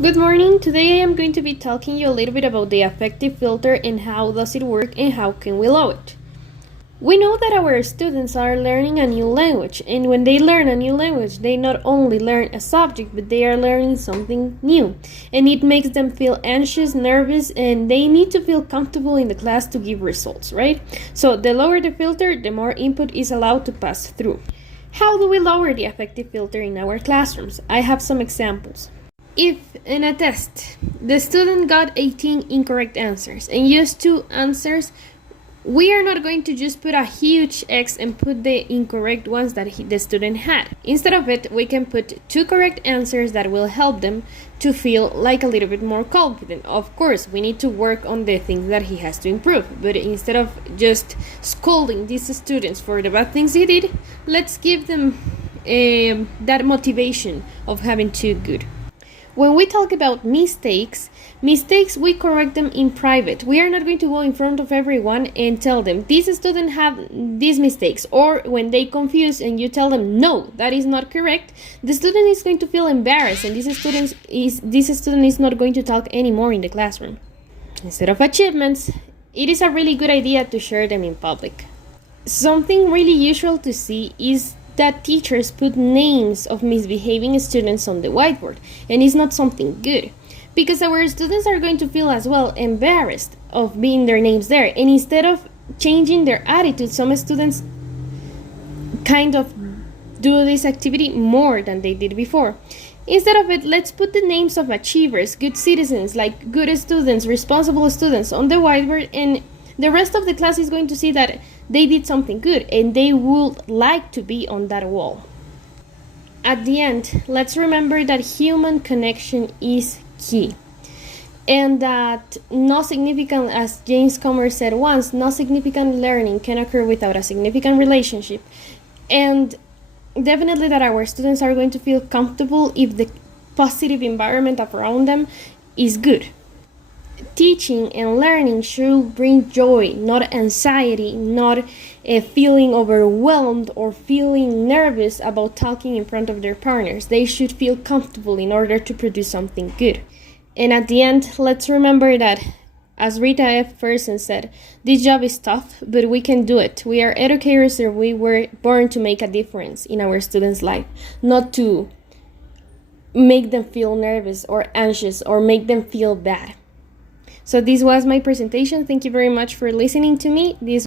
Good morning. Today I am going to be talking you a little bit about the affective filter and how does it work and how can we lower it. We know that our students are learning a new language, and when they learn a new language, they not only learn a subject, but they are learning something new, and it makes them feel anxious, nervous, and they need to feel comfortable in the class to give results, right? So the lower the filter, the more input is allowed to pass through. How do we lower the affective filter in our classrooms? I have some examples. If in a test the student got 18 incorrect answers and used 2 answers, we are not going to just put a huge X and put the incorrect ones that the student had. Instead of it, we can put 2 correct answers that will help them to feel like a little bit more confident. Of course, we need to work on the things that he has to improve, but instead of just scolding these students for the bad things he did, let's give them that motivation of having 2 good. When we talk about mistakes, we correct them in private. We are not going to go in front of everyone and tell them, this student have these mistakes. Or when they confuse and you tell them, no, that is not correct, the student is going to feel embarrassed and this student is not going to talk anymore in the classroom. Instead of achievements, it is a really good idea to share them in public. Something really usual to see is that teachers put names of misbehaving students on the whiteboard, and it's not something good because our students are going to feel as well embarrassed of being their names there, and instead of changing their attitude, some students kind of do this activity more than they did before. Instead of it, let's put the names of achievers, good citizens, like good students, responsible students on the whiteboard, and the rest of the class is going to see that they did something good and they would like to be on that wall. At the end, let's remember that human connection is key, and that no significant, as James Comer said once, no significant learning can occur without a significant relationship, and definitely that our students are going to feel comfortable if the positive environment around them is good. Teaching and learning should bring joy, not anxiety, not feeling overwhelmed or feeling nervous about talking in front of their partners. They should feel comfortable in order to produce something good. And at the end, let's remember that, as Rita F. Ferguson said, this job is tough, but we can do it. We are educators and we were born to make a difference in our students' life, not to make them feel nervous or anxious or make them feel bad. So this was my presentation. Thank you very much for listening to me. This